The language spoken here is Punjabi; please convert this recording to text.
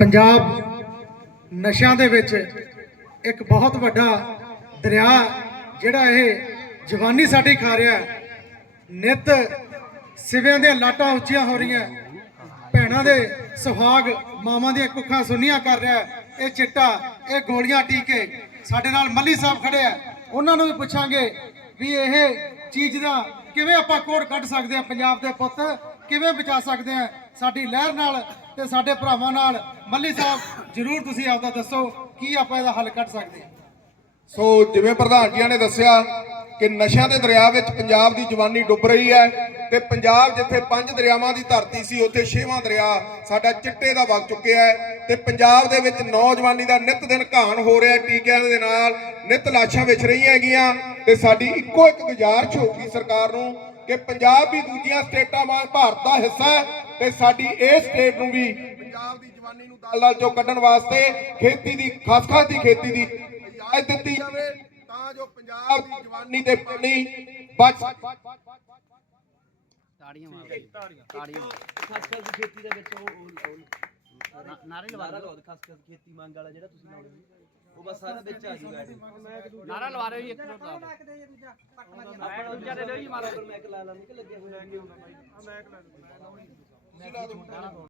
ਪੰਜਾਬ ਨਸ਼ਿਆਂ ਦੇ ਵਿੱਚ ਇੱਕ ਬਹੁਤ ਵੱਡਾ ਦਰਿਆ ਜਿਹੜਾ ਇਹ ਜਵਾਨੀ ਸਾਡੀ ਖਾ ਰਿਹਾ ਹੈ। ਨਿਤ ਸਿਵਿਆਂ ਦੀਆਂ ਲਾਟਾਂ ਉੱਚੀਆਂ ਹੋ ਰਹੀਆਂ ਭੈਣਾਂ ਦੇ ਸੁਹਾਗ, ਮਾਵਾਂ ਦੀਆਂ ਕੁੱਖਾਂ ਸੁੰਨੀਆਂ ਕਰ ਰਿਹਾ ਇਹ ਚਿੱਟਾ, ਇਹ ਗੋਲੀਆਂ ਟੀਕੇ ਸਾਡੇ ਨਾਲ ਮੱਲੀ ਸਾਹਿਬ ਖੜੇ ਆ ਉਹਨਾਂ ਨੂੰ ਵੀ ਪੁੱਛਾਂਗੇ ਵੀ ਇਹ ਚੀਜ਼ ਦਾ ਕਿਵੇਂ ਆਪਾਂ ਕੋੜ ਕੱਢ ਸਕਦੇ ਆ ਪੰਜਾਬ ਦੇ ਪੁੱਤ, ਕਿਵੇਂ ਬਚਾ ਸਕਦੇ ਆ ਸਾਡੀ ਲਹਿਰ ਨਾਲ ਤੇ ਸਾਡੇ ਭਰਾਵਾਂ ਨਾਲ। ਮੱਲੀ ਸਾਹਿਬ, ਜਰੂਰ ਤੁਸੀਂ ਆਪਦਾ ਦੱਸੋ, ਕੀ ਆਪਾਂ ਇਹਦਾ ਹੱਲ ਕੱਢ ਸਕਦੇ ਆ ਸੋ ਜਿਵੇਂ ਪ੍ਰਧਾਨ ਜੀਆਂ ਨੇ ਦੱਸਿਆ ਕਿ ਨਸ਼ਿਆਂ ਦੇ ਦਰਿਆ ਵਿੱਚ ਪੰਜਾਬ ਦੀ ਜਵਾਨੀ ਡੁੱਬ ਰਹੀ ਹੈ ਤੇ ਪੰਜਾਬ ਜਿੱਥੇ ਪੰਜ ਦਰਿਆਵਾਂ ਦੀ ਧਰਤੀ ਸੀ, ਉੱਥੇ ਛੇਵਾਂ ਦਰਿਆ ਸਾਡਾ ਚਿੱਟੇ ਦਾ ਵਗ ਚੁੱਕਿਆ ਹੈ ਤੇ ਪੰਜਾਬ ਦੇ ਵਿੱਚ ਨੌਜਵਾਨੀ ਦਾ ਨਿਤ ਦਿਨ ਘਾਣ ਹੋ ਰਿਹਾ ਟੀਕਿਆਂ ਦੇ ਨਾਲ ਨਿਤ ਲਾਸ਼ਾਂ ਵਿਛ ਰਹੀਆਂ ਹੈਗੀਆਂ ਤੇ ਸਾਡੀ ਇੱਕੋ ਇੱਕ ਗੁਜ਼ਾਰਿਸ਼ ਹੋਊਗੀ ਸਰਕਾਰ ਨੂੰ ਕਿ ਪੰਜਾਬ ਵੀ ਦੂਜੀਆਂ ਸਟੇਟਾਂ ਵਾਂਗ ਭਾਰਤ ਦਾ ਹਿੱਸਾ ਹੈ। ਤੇ ਸਾਡੀ ਇਹ ਸਟੇਟ ਨੂੰ ਵੀ ਪੰਜਾਬ ਦੀ ਜਵਾਨੀ ਨੂੰ ਦਲਦਲ ਚੋਂ ਕੱਢਣ ਵਾਸਤੇ ਖੇਤੀ ਦੀ ਖਸਖਸ ਦੀ ਖੇਤੀ ਦੀ ਇਜਾਜ਼ਤ ਦਿੱਤੀ ਜਾਵੇ ਤਾਂ ਜੋ ਪੰਜਾਬ ਦੀ ਜਵਾਨੀ ਤੇ ਪਾਣੀ ਬਚ ਤਾੜੀਆਂ ਮਾਰ। ਤਾੜੀਆਂ। ਤਾੜੀਆਂ ਖਸਖਸ ਦੀ ਖੇਤੀ ਦੇ ਵਿੱਚ ਉਹ ਨਾਰੇ ਲਵਾ। ਲਵਾ ਦਿਓ, ਖਸਖਸ ਖੇਤੀ ਮੰਗ ਵਾਲਾ ਜਿਹੜਾ ਤੁਸੀਂ ਲਾਉਣੇ ਉਹ ਬਸ ਸਾਰਾ ਵਿੱਚ ਆ ਜੂਗਾ ਨਾਰਾ ਲਵਾ ਰਹੇ ਹੋ ਜੀ ਇੱਕ ਮਿੰਟ ਦਾ ਆਪਣਾ ਦੂਜਾ ਦੇ ਦਿਓ ਜੀ ਮਾਰੋ। ਮੈਂ ਇੱਕ ਲਾ ਲਾਂਗੇ ਕਿ ਲੱਗੇ ਹੋਏ ਹੈਗੇ